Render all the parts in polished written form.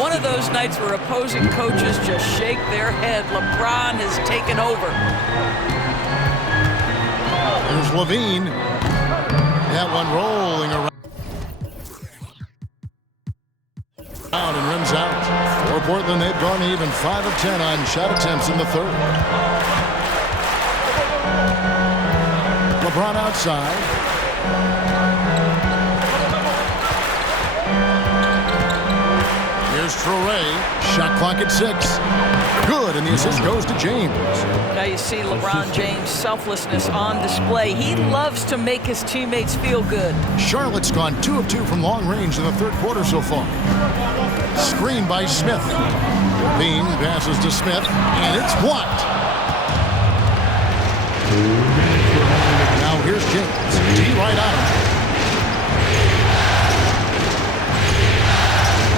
One of those nights where opposing coaches just shake their head. LeBron has taken over. There's Lavine. That one rolling around and rims out. For Portland, they've gone even 5 of 10 on shot attempts in the third. LeBron outside. Here's Traore. Shot clock at 6. Good, and the assist goes to James. Now you see LeBron James' selflessness on display. He loves to make his teammates feel good. Charlotte's gone 2 of 2 from long range in the third quarter so far. Screen by Smith. Lavine passes to Smith, and it's blocked. Now here's James. D right out.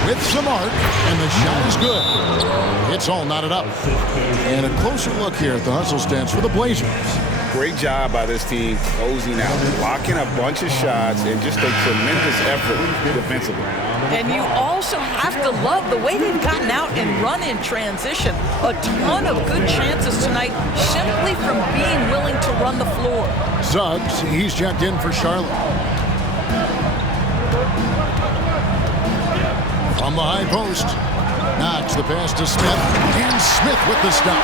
With some arc, and the shot is good. It's all knotted up. And a closer look here at the hustle stats for the Blazers. Great job by this team closing out, blocking a bunch of shots, and just a tremendous effort defensively. And you also have to love the way they've gotten out and run in transition. A ton of good chances tonight simply from being willing to run the floor. Suggs, he's checked in for Charlotte. From the high post, knocks the pass to Smith, and Smith with the stop.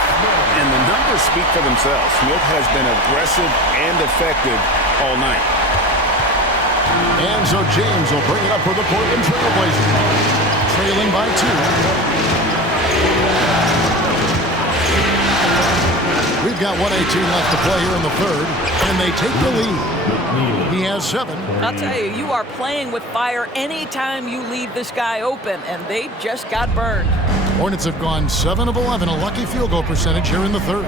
And the numbers speak for themselves. Smith has been aggressive and effective all night. And so James will bring it up for the Portland Trail Blazers, trailing by 2. We've got 1:18 left to play here in the third, and they take the lead. He has 7. I'll tell you, you are playing with fire anytime you leave this guy open, and they just got burned. Hornets have gone 7 of 11, a lucky field goal percentage here in the third.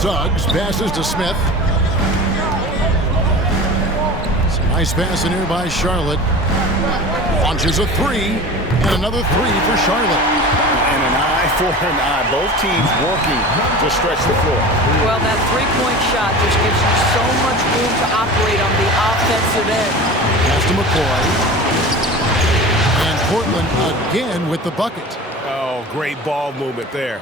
Suggs passes to Smith. Some nice passing here by Charlotte. Launches a 3, and another 3 for Charlotte. And an eye for an eye. Both teams working to stretch the floor. Well, that three-point shot just gives you so much room to operate on the offensive end. Pass to McCoy. And Portland again with the bucket. Oh, great ball movement there.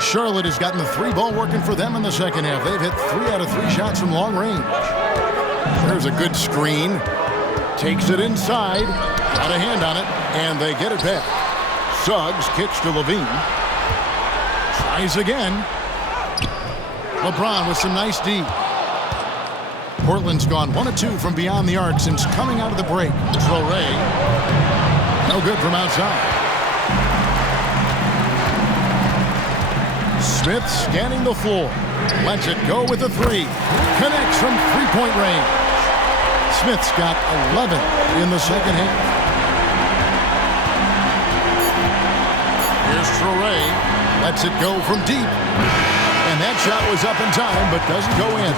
Charlotte has gotten the 3 ball working for them in the second half. They've hit 3 out of 3 shots from long range. There's a good screen. Takes it inside. Got a hand on it, and they get it back. Suggs kicks to Lavine. Tries again. LeBron with some nice D. Portland's gone 1 of 2 from beyond the arc since coming out of the break. Traore. No good from outside. Smith scanning the floor. Lets it go with a 3. Connects from 3-point range. Smith's got 11 in the second half. Here's Traore. Lets it go from deep. And that shot was up in time, but doesn't go in.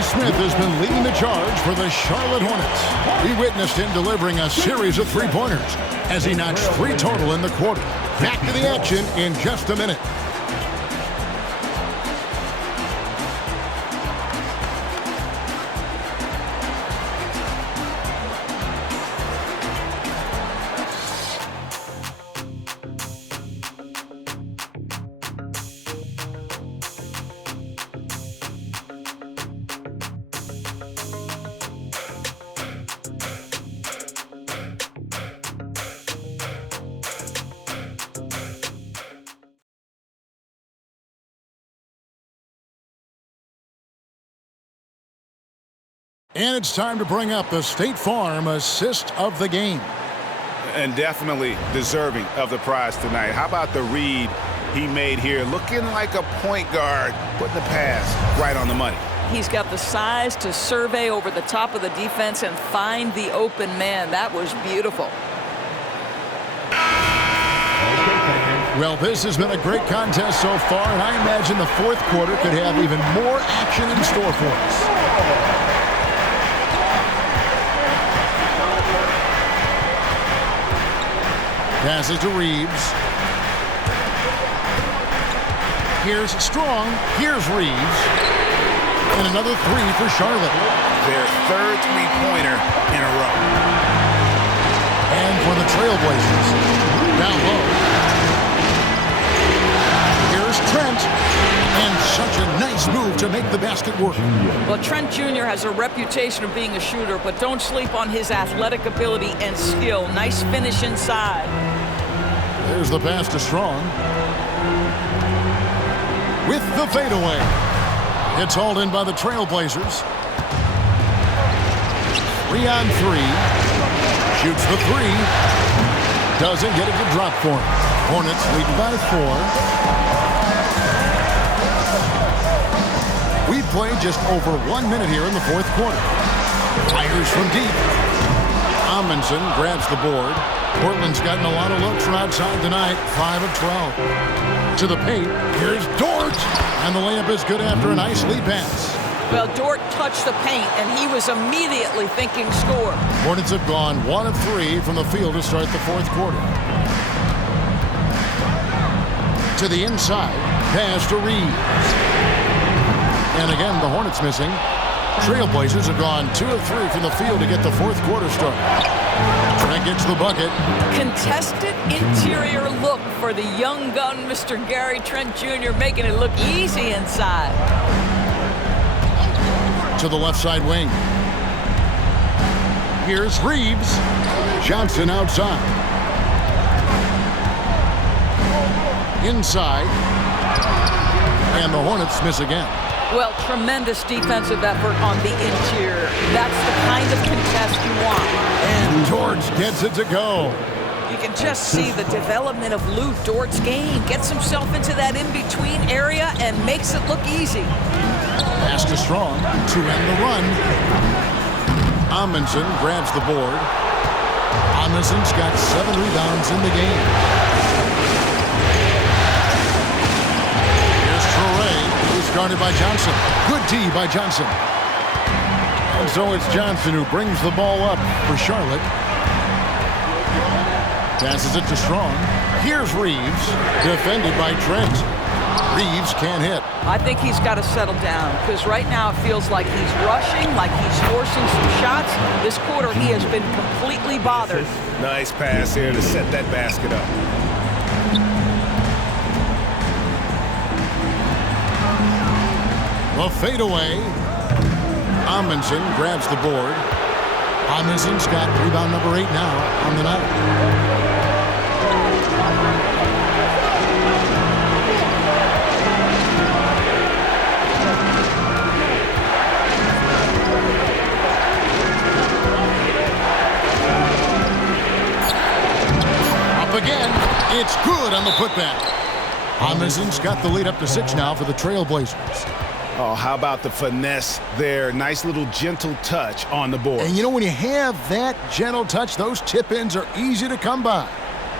Smith has been leading the charge for the Charlotte Hornets. We witnessed him delivering a series of 3-pointers as he notched 3 total in the quarter. Back to the action in just a minute. And it's time to bring up the State Farm assist of the game. And definitely deserving of the prize tonight. How about the read he made here? Looking like a point guard, putting the pass right on the money. He's got the size to survey over the top of the defense and find the open man. That was beautiful. Well, this has been a great contest so far, and I imagine the fourth quarter could have even more action in store for us. Passes to Reeves. Here's Strong. Here's Reeves. And another three for Charlotte. Their third three-pointer in a row. And for the Trailblazers, down low. Here's Trent. And such a nice move to make the basket work. Well, Trent Jr. has a reputation of being a shooter, but don't sleep on his athletic ability and skill. Nice finish inside. There's the pass to Strong. With the fadeaway. It's hauled in by the Trailblazers. 3-on-3. Shoots the three. Doesn't get a good drop for him. Hornets lead by 4. We played just over 1 minute here in the fourth quarter. Fires from deep. Amundsen grabs the board. Portland's gotten a lot of looks from outside tonight. 5 of 12. To the paint. Here's Dort. And the layup is good after a nice lead pass. Well, Dort touched the paint, and he was immediately thinking score. Hornets have gone 1 of 3 from the field to start the fourth quarter. To the inside. Pass to Reeves. And again, the Hornets missing. Trailblazers have gone 2 of 3 from the field to get the fourth quarter started. Trent gets the bucket. Contested interior look for the young gun, Mr. Gary Trent Jr., making it look easy inside. To the left side wing. Here's Reeves. Johnson outside. Inside. And the Hornets miss again. Well, tremendous defensive effort on the interior. That's the kind of contest you want. And George gets it to go. You can just see the development of Lou Dort's game. Gets himself into that in-between area and makes it look easy. Pass to Strong to end the run. Amundsen grabs the board. Amundsen's got 7 rebounds in the game. Here's Traore. Guarded by Johnson. Good D by Johnson. And so it's Johnson who brings the ball up for Charlotte. Passes it to Strong. Here's Reeves. Defended by Trent. Reeves can't hit. I think he's got to settle down because right now it feels like he's rushing, like he's forcing some shots. This quarter he has been completely bothered. Nice pass here to set that basket up. A fadeaway. Amundsen grabs the board. Amundsen's got rebound number 8 now on the night. Up again. It's good on the putback. Amundsen's got the lead up to 6 now for the Trailblazers. Oh, how about the finesse there? Nice little gentle touch on the board. And you know, when you have that gentle touch, those tip-ins are easy to come by.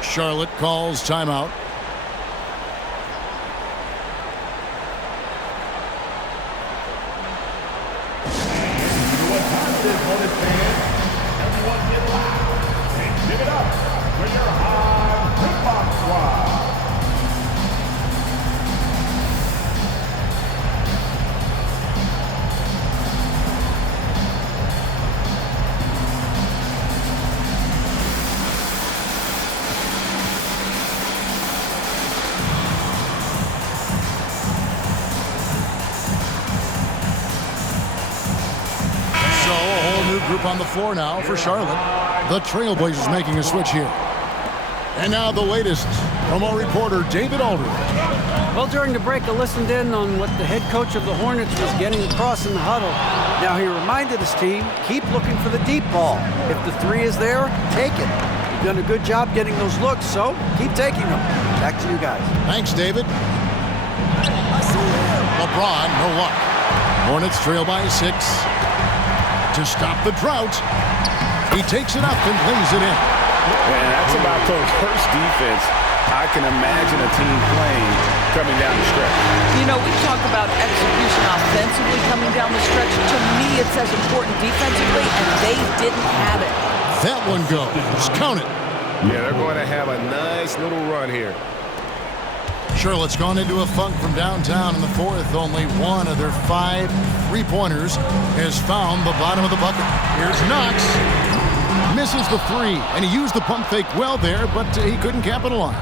Charlotte calls timeout. Give it up for your high kickbox squad. Group on the floor now for Charlotte. The Trailblazers making a switch here. And now the latest from our reporter, David Aldridge. Well, during the break, I listened in on what the head coach of the Hornets was getting across in the huddle. Now, he reminded his team, keep looking for the deep ball. If the three is there, take it. You've done a good job getting those looks, so keep taking them. Back to you guys. Thanks, David. LeBron, no luck. Hornets trail by 6. To stop the drought, he takes it up and lays it in. And that's about the worst defense I can imagine a team playing coming down the stretch. You know, we talk about execution offensively coming down the stretch. To me, it's as important defensively, and they didn't have it. That one goes. Count it. Yeah, they're going to have a nice little run here. Charlotte's gone into a funk from downtown in the fourth. Only one of their 5 3-pointers has found the bottom of the bucket. Here's Knox. Misses the 3, and he used the pump fake well there, but he couldn't capitalize.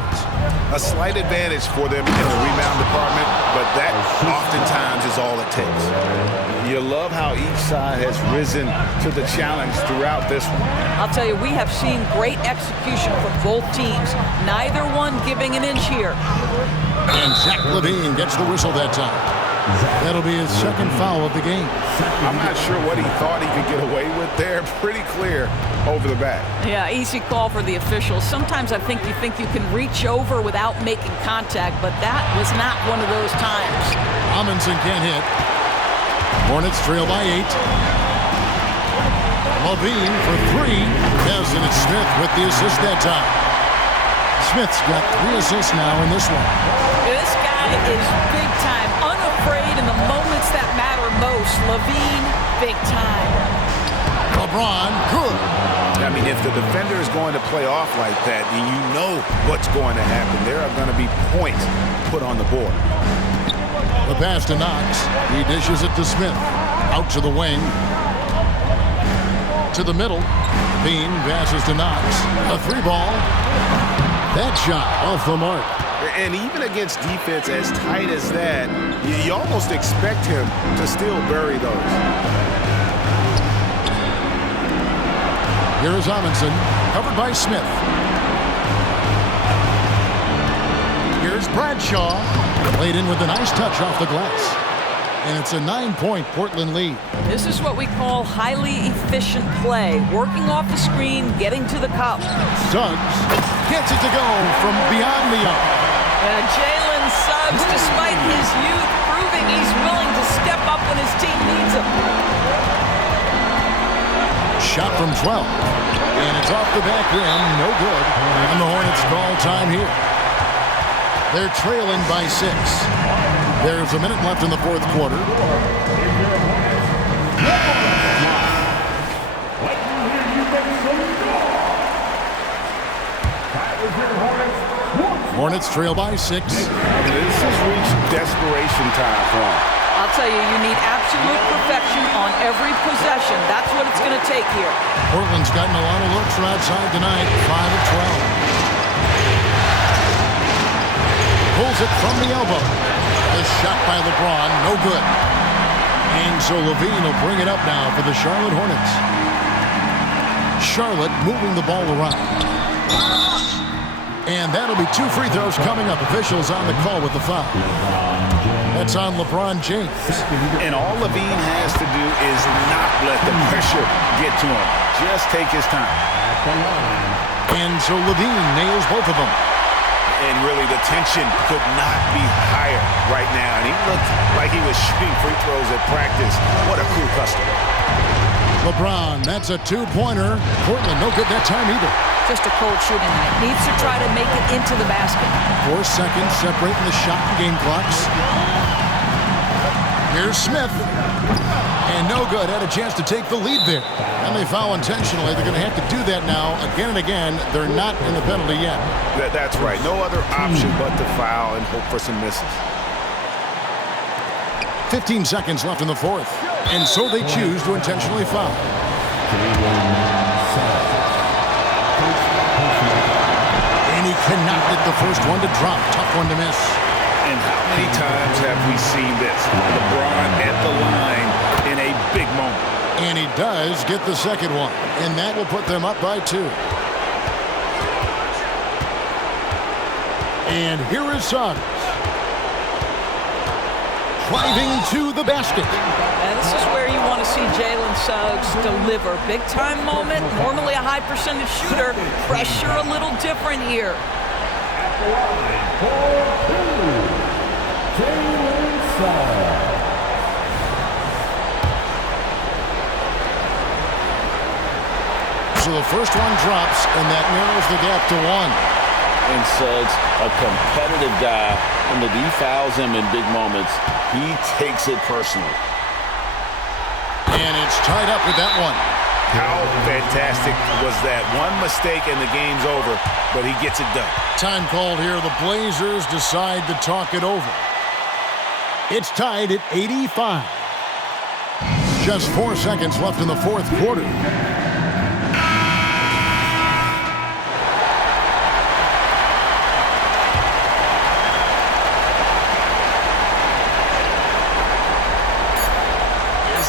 A slight advantage for them in the rebound department, but that oftentimes is all it takes. You love how each side has risen to the challenge throughout this one. I'll tell you, we have seen great execution from both teams. Neither one giving an inch here. And Zach Lavine gets the whistle that time. That'll be his second foul of the game. I'm not sure what he thought he could get away with there. Pretty clear over the back. Yeah, easy call for the officials. Sometimes I think you can reach over without making contact, but that was not one of those times. Amundsen can't hit. Hornets trail by 8. Lavine for 3. Yes, and it's Smith with the assist that time. Smith's got 3 assists now in this one. This guy is big time, unafraid in the moments that matter most. Lavine, big time. LeBron, good. I mean, if the defender is going to play off like that, then you know what's going to happen. There are going to be points put on the board. The pass to Knox. He dishes it to Smith. Out to the wing. To the middle. Bean passes to Knox. A 3-ball. That shot off the mark. And even against defense as tight as that, you almost expect him to still bury those. Here is Amundsen, covered by Smith. Here's Bradshaw, laid in with a nice touch off the glass. And it's a 9-point Portland lead. This is what we call highly efficient play. Working off the screen, getting to the cup. Suggs gets it to go from beyond the arc. Jalen Suggs, despite his youth, proving he's willing to step up when his team needs him. Shot from 12. And it's off the back rim, no good. And the Hornets call time here. They're trailing by 6. There's a minute left in the fourth quarter. Hornets trail by 6. This has reached desperation time for them. I'll tell you, you need absolute perfection on every possession. That's what it's going to take here. Portland's gotten a lot of looks from outside tonight, 5 of 12. Pulls it from the elbow. The shot by LeBron, no good. And so Lavine will bring it up now for the Charlotte Hornets. Charlotte moving the ball around. And that'll be 2 free throws coming up. Officials on the call with the foul. That's on LeBron James. And all Lavine has to do is not let the pressure get to him. Just take his time. And so Lavine nails both of them. And really, the tension could not be higher right now. And he looked like he was shooting free throws at practice. What a cool customer. LeBron, that's a 2-pointer. Portland, no good that time either. Just a cold shooting night. Needs to try to make it into the basket. 4 seconds separating the shot and game clocks. Here's Smith. And no good. Had a chance to take the lead there. And they foul intentionally. They're going to have to do that now again and again. They're not in the penalty yet. That's right. No other option but to foul and hope for some misses. 15 seconds left in the fourth. And so they choose to intentionally foul. And he cannot get the first one to drop. Tough one to miss. And how many times have we seen this? LeBron at the line in a big moment. And he does get the second one. And that will put them up by 2. And here is Suggs. Driving to the basket. And this is where you want to see Jalen Suggs deliver. Big time moment. Normally a high percentage shooter. Pressure a little different here. At the line for 2, Jalen Suggs. so the first one drops, and that narrows the gap to 1. And Suggs, a competitive guy, and if he fouls him in big moments, he takes it personally. And it's tied up with that one. How fantastic was that? One mistake and the game's over, but he gets it done. Time called here. The Blazers decide to talk it over. It's tied at 85. Just 4 seconds left in the fourth quarter.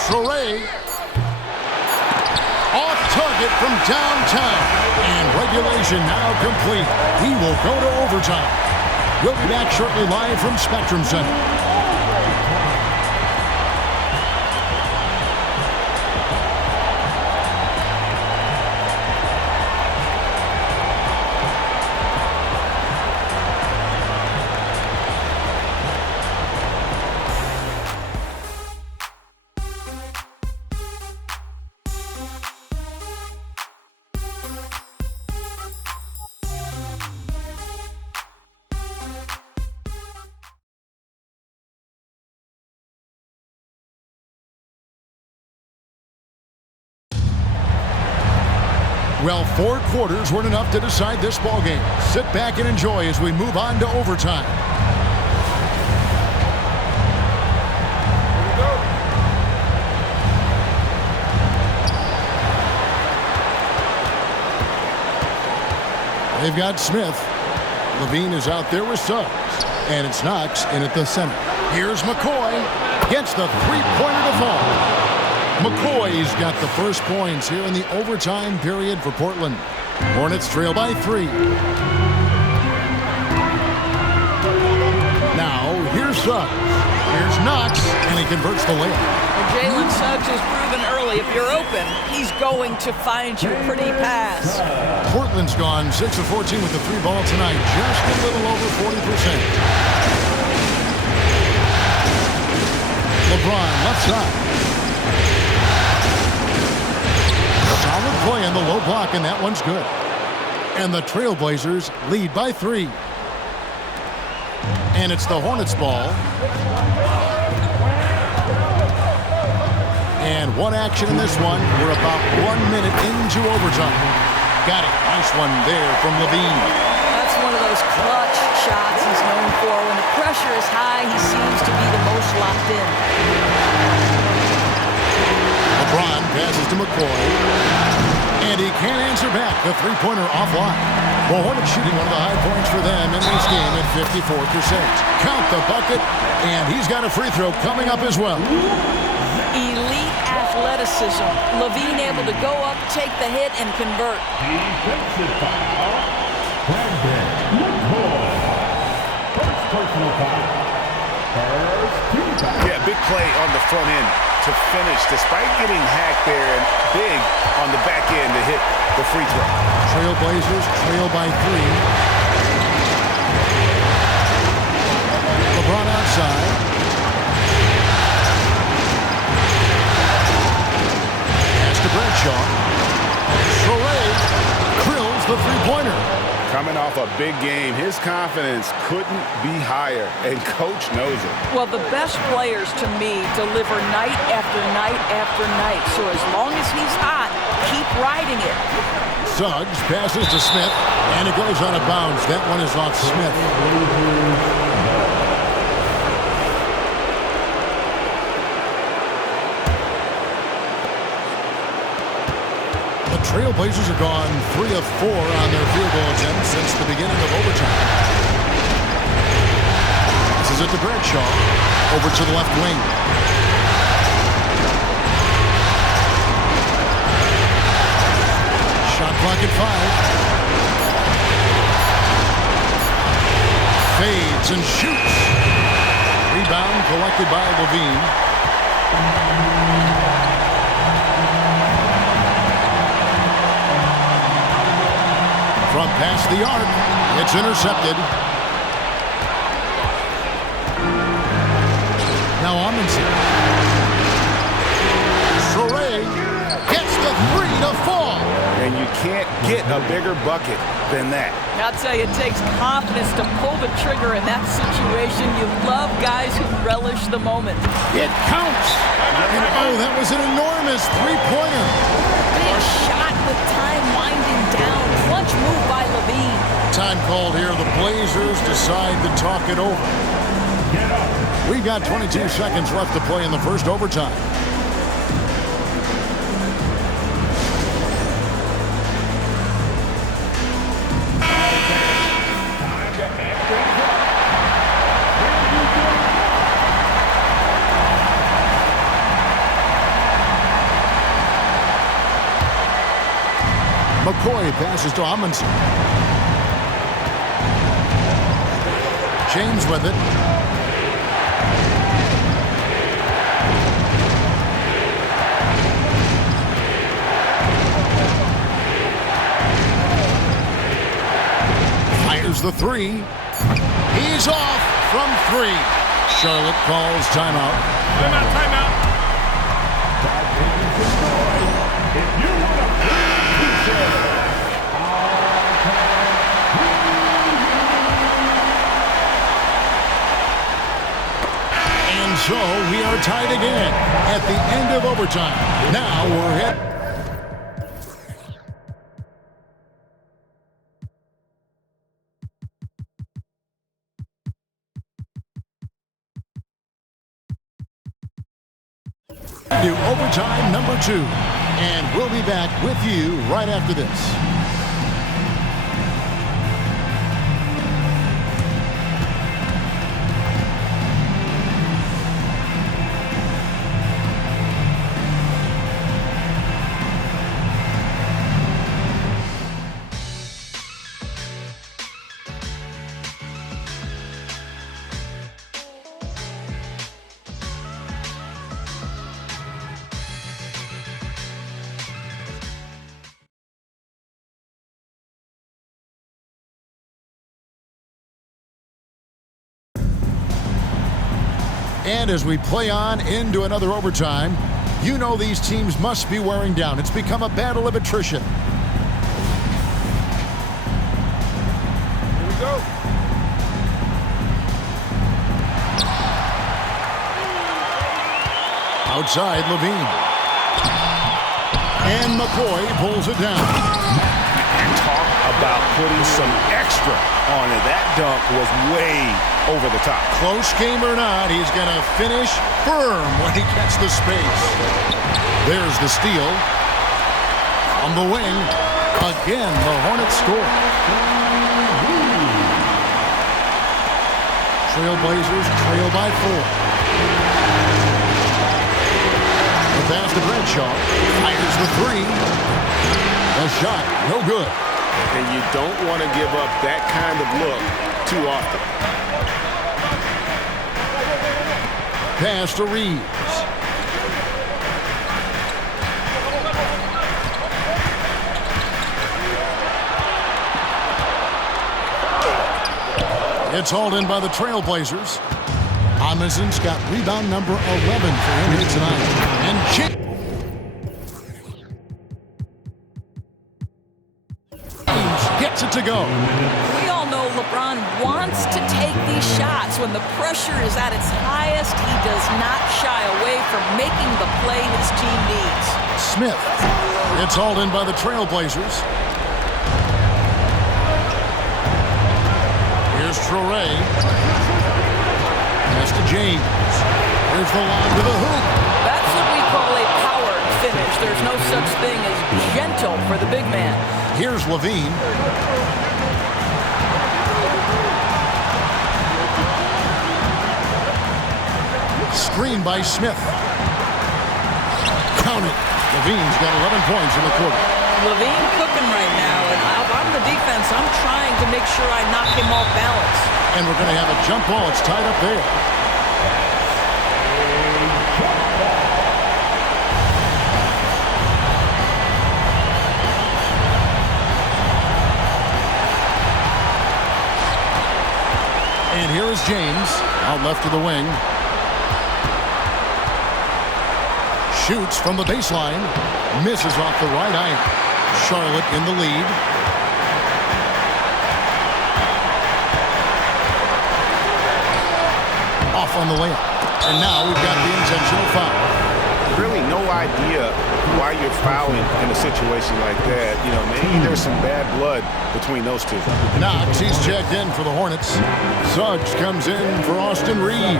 Soray off target from downtown, and regulation now complete. He will go to overtime. We'll be back shortly live from Spectrum Center. Well, 4 quarters weren't enough to decide this ballgame. Sit back and enjoy as we move on to overtime. They've got Smith. Lavine is out there with Suggs. And it's Knox in at the center. Here's McCoy. Gets the three-pointer to fall. McCoy's got the first points here in the overtime period for Portland. Hornets trail by 3. Now, here's Suggs. Here's Knox, and he converts the layup. Jalen Suggs has proven early, if you're open, he's going to find you pretty pass. Portland's gone 6 of 14 with the 3 ball tonight, just a little over 40%. LeBron left side. Solid play in the low block, and that one's good. And the Trailblazers lead by 3. And it's the Hornets ball. And one action in this one. We're about 1 minute into overtime. Got it. Nice one there from Lavine. That's one of those clutch shots he's known for. When the pressure is high, he seems to be the most locked in. LeBron passes to McCoy. And he can't answer back. The three-pointer offline. The Hornets shooting one of the high points for them in this game at 54%. Count the bucket, and he's got a free throw coming up as well. Elite athleticism. Lavine able to go up, take the hit, and convert. Defensive foul. Brandon McCoy. First personal foul. First team foul. Yeah, big play on the front end to finish, despite getting hacked there, and big on the back end to hit the free throw. Trailblazers trail by 3. LeBron outside. Pass to Bradshaw. Soray drills the three-pointer. Coming off a big game, his confidence couldn't be higher, and coach knows it. Well, the best players, to me, deliver night after night after night. So as long as he's hot, keep riding it. Suggs passes to Smith, and it goes out of bounds. That one is off Smith. The Trailblazers are gone 3 of 4 on their field goal attempts since the beginning of overtime. This is it to Bradshaw. Over to the left wing. Shot clock at 5. Fades and shoots. Rebound collected by Lavine. From past the arc, it's intercepted. Now Amundsen. Soray gets the 3 to fall. And you You can't get a bigger bucket than that. I'll tell you, it takes confidence to pull the trigger in that situation. You love guys who relish the moment. It counts. And oh, that was an enormous three-pointer. Big shot with time winding down. Clutch move by Lavine. Time called here. The Blazers decide to talk it over. We've got 22 seconds left to play in the first overtime. McCoy passes to Amundsen. James with it. Fires the three. He's off from three. Charlotte calls timeout. Timeout, timeout. If you want to and so we are tied again at the end of overtime. Now we're hit. To overtime number 2. And we'll be back with you right after this. And as we play on into another overtime, you know these teams must be wearing down. It's become a battle of attrition. Here we go. Outside, Lavine. And McCoy pulls it down. Talk about putting some extra on it. That dunk was way over the top. Close game or not, he's going to finish firm when he gets the space. There's the steal. On the wing, again, the Hornets score. Trailblazers trail by 4. The pass to Bradshaw. Fires the three. The shot, no good. And you don't want to give up that kind of look too often. Pass to Reeves. It's hauled in by the Trailblazers. Amundsen's got rebound number 11 for him here tonight. And James gets it to go. We all know LeBron wants to take these shots. When the pressure is at its highest, he does not shy away from making the play his team needs. Smith. It's hauled in by the Trailblazers. Here's Traoré. Pass to James. Here's the lob to the hoop. That's what we call a power finish. There's no such thing as gentle for the big man. Here's Lavine. Screen by Smith. Counted. Lavine's got 11 points in the quarter. Lavine cooking right now, and if I'm the defense, I'm trying to make sure I knock him off balance. And we're going to have a jump ball. It's tied up there. And here is James, out left to the wing. Shoots from the baseline. Misses off the right eye. Charlotte in the lead. Off on the layup. And now we've got the intentional foul. Really no idea why you're fouling in a situation like that. You know, maybe there's some bad blood between those two. Knox, he's checked in for the Hornets. Suggs comes in for Austin Reed.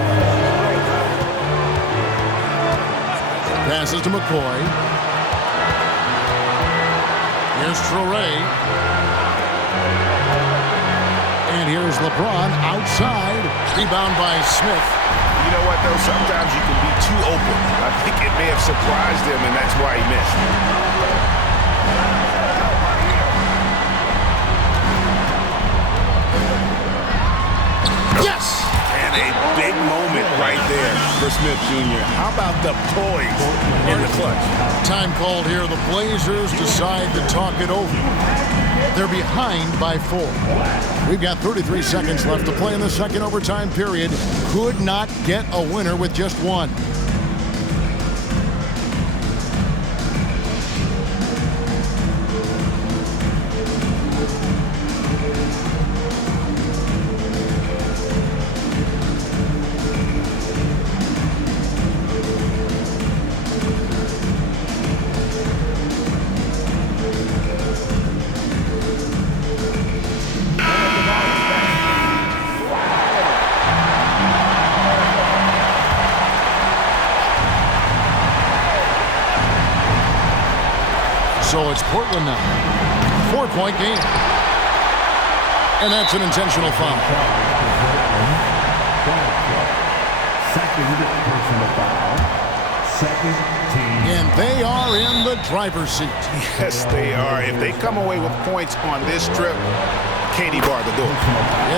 Passes to McCoy. Here's Traore. And here's LeBron outside. Rebound by Smith. You know what, though? Sometimes you can be too open. I think it may have surprised him, and that's why he missed. Yes! And a big moment right there for Smith Jr. How about the poise in the clutch? Time called here. The Blazers decide to talk it over. They're behind by 4. We've got 33 seconds left to play in the second overtime period. Could not get a winner with just one. So it's Portland now. 4-point game. And that's an intentional foul. And they are in the driver's seat. Yes, they are. If they come away with points on this trip, Katie bar the door.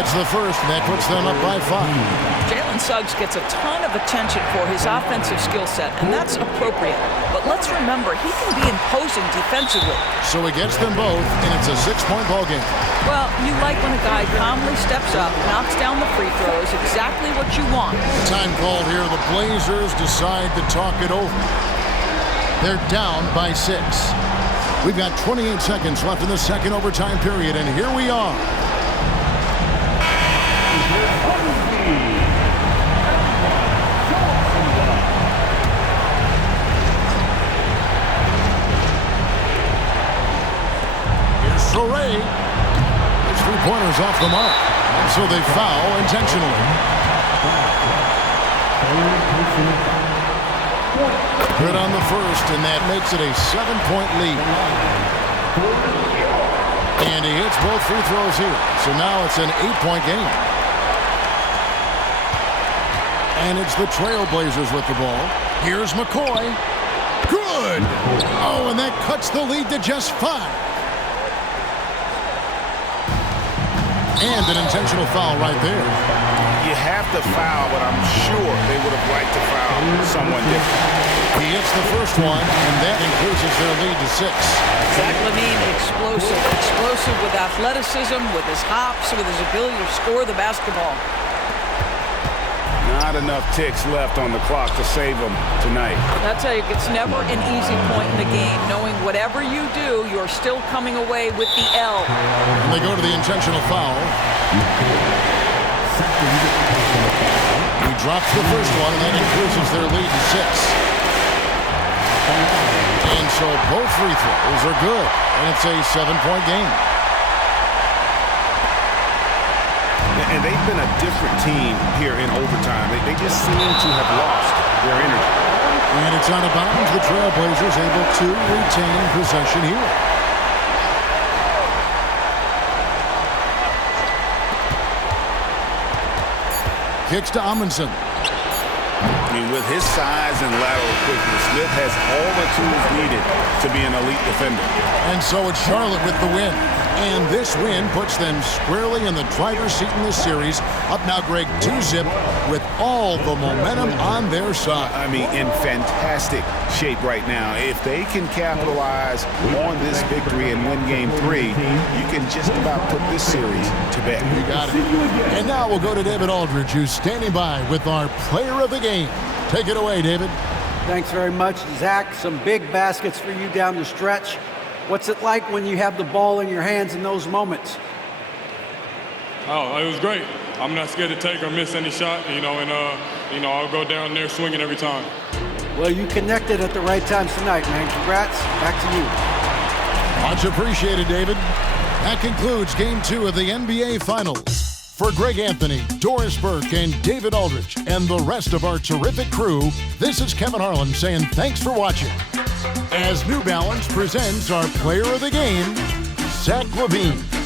It's the first, and that puts them up by 5. Jalen Suggs gets a ton of attention for his offensive skill set, and that's appropriate. But let's remember, he can be imposing defensively. So he gets them both, and it's a 6-point ball game. Well, you like when a guy calmly steps up, knocks down the free throws, exactly what you want. Time called here. The Blazers decide to talk it over. They're down by 6. We've got 28 seconds left in the second overtime period, and here we are. Here's Traore. His 3-pointers off the mark, and so they foul intentionally. Good on the first, and that makes it a 7-point lead. And he hits both free throws here. So now it's an 8-point game. And it's the Trailblazers with the ball. Here's McCoy. Good! Oh, and that cuts the lead to just 5. And an intentional foul right there. You have to foul, but I'm sure they would have liked to foul someone different. He hits the first one, and that increases their lead to 6. Zach Lavine, explosive with athleticism, with his hops, with his ability to score the basketball. Not enough ticks left on the clock to save them tonight. I tell you, it's never an easy point in the game, knowing whatever you do, you're still coming away with the L. And they go to the intentional foul. He drops the first one, and that increases their lead to 6. And so both free throws are good, and it's a 7-point game. And they've been a different team here in overtime. They just seem to have lost their energy. And it's out of bounds. The Trailblazers able to retain possession here. Kicks to Amundsen. I mean, with his size and lateral quickness, Smith has all the tools needed to be an elite defender. And so it's Charlotte with the win. And this win puts them squarely in the driver's seat in this series. Up now, Greg, 2-zip with all the momentum on their side. I mean, in fantastic shape right now. If they can capitalize on this victory and win Game 3, you can just about put this series to bed. You got it. And now we'll go to David Aldridge, who's standing by with our player of the game. Take it away, David. Thanks very much, Zach. Some big baskets for you down the stretch. What's it like when you have the ball in your hands in those moments? Oh, it was great. I'm not scared to take or miss any shot, and I'll go down there swinging every time. Well, you connected at the right times tonight, man. Congrats. Back to you. Much appreciated, David. That concludes Game 2 of the NBA Finals. For Greg Anthony, Doris Burke, and David Aldridge, and the rest of our terrific crew, this is Kevin Harlan saying thanks for watching. As New Balance presents our player of the game, Zach Lavine.